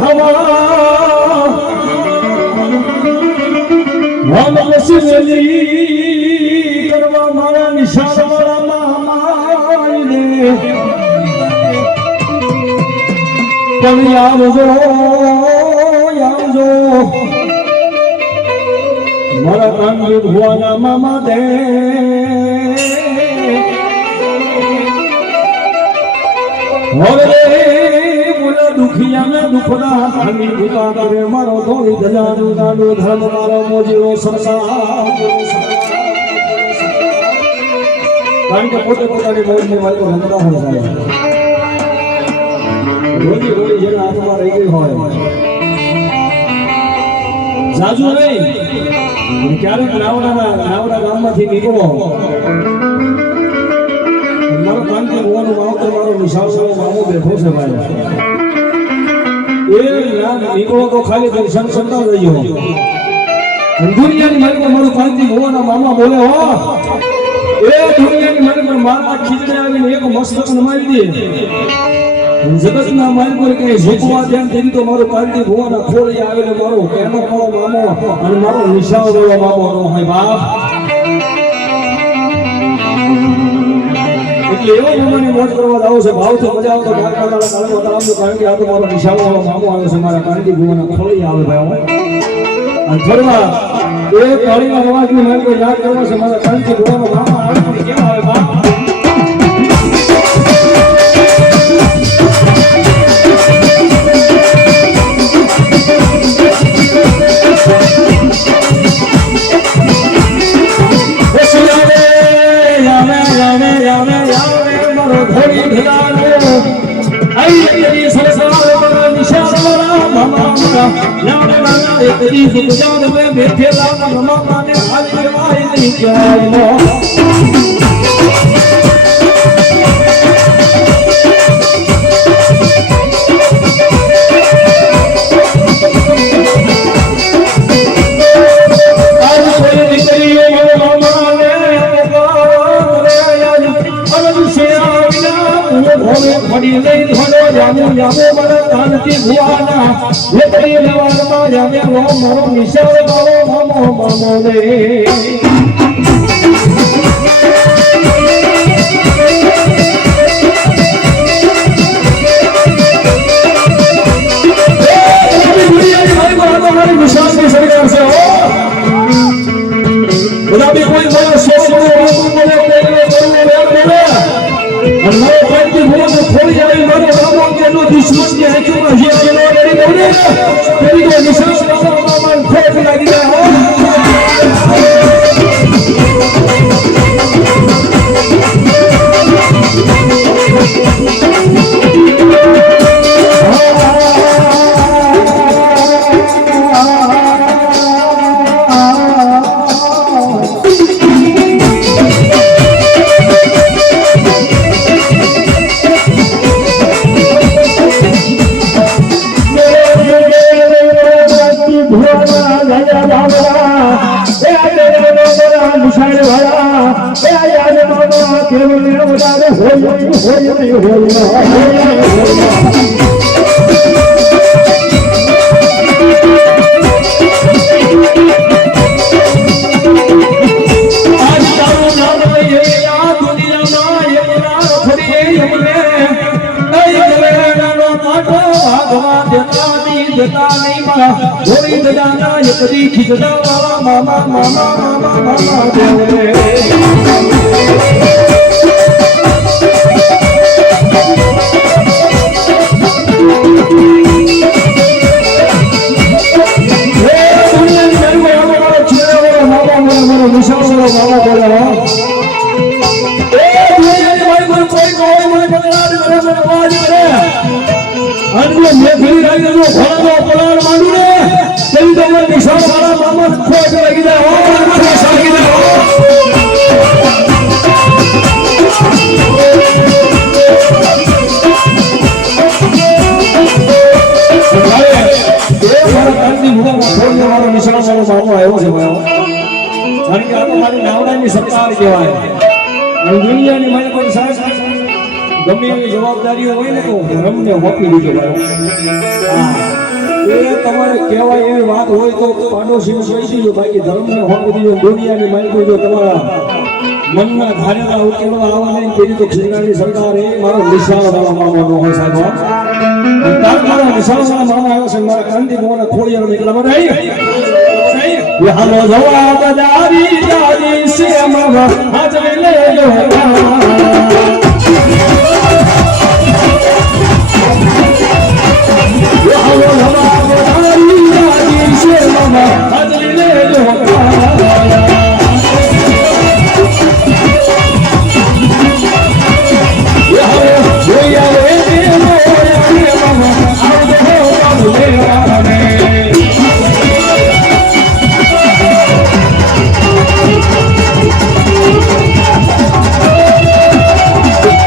હમ નસીબની કરવા મારા નિશાળવાળા મામાને તમે આવજો મારા કાંડી ભુવાના મામા દે હવે બોલા દુખિયાના દુખડા ખાલી દુખા કરે મારો ધોળી ધજાનું ગાડું ધર્મ મારો મોજીરો સંસાર કારણ કે પોતે પોતાની મોજની વાતો રમતા હોય સાહેબ રોજી રોજી જેના હાથમાં રહી ગઈ હોય જાજુ નહીં ક્યારેક નાવડા ગામમાંથી નીકળો મારો કાંતિ ભુવાનું માવતર મારો નિશાળ મામો બેઠો છે ભાઈ એ નીકળો તો ખાલી દર્શન કરતા રહીયો દુનિયાની મારી પર મારું કાંતિ ભુવાના મામા બોલે હો એ દુનિયાની મારી પર મારા ખીચડે આવીને એક મસ્તક મારી દે જગતના માર્ગ પર કઈ ઝૂકવા ધ્યાન થઈ તો મારો કાંતિ ભુવાના ખોળી આવેલો મારો કેનો મારો મામો અને મારો નિશાળ વાળો મામો નો હોય બાપ એટલે એવો મામાની મોજ કરવા જાવ છે ભાવથી મજા આવતો ઢાકાવાળા કાળવા તળાવનું કારણ કે આ તો મારો નિશાળ વાળો મામો આવે છે મારા કાંતિ ભુવાના ખોળી આવે ભાઈ અને ફરવા એ કાળીના રવાજની મારી પર યાદ કરવા છે મારા કાંતિ ભુવાનો મામો આવે છે કેમ આવે બાપ કાંતિ ભુવાના વેતરી લેવામાં જામે મારો નિશાળ મારો મામો મામો રે બધા બી કોઈ મારા સોસરો વાતું બોલે કોઈને કરવો કાંતિ ભુવાનો થોડી આવી મારો મામો કેનો દુશ્મન કે હેતુમાં જે કેનો ડરી બોલે તેરી તો નિશાળ મારો મામા ખોટ લાગી ગયા ખીચડા વાળા મામા મામા મામા મામા દેવરે જવાબદારીઓ હોય ને તો રમને મોકલી દીધો ભાઈ એ તમારે કહેવાય એવી વાત હોય તો પાડોશીને કહી દીજો, બાકી ધર્મને હોંક દીજો, દુનિયાની માલિકો જો તમારા મનના ધારેલા ઉકેલવા આવવા નહીં તેની તો ખીજડાની સરકાર એ મારો નિશાળવાળા મામાનો હોય સાહેબ. તાર મારા નિશાળવાળા મામા આવ્યો છે, મારા કાંતિ મોના ખોડિયાનો એટલા બધા આવી હાલો જવાબદારી દાદી છે મામા હાજરી લેજો.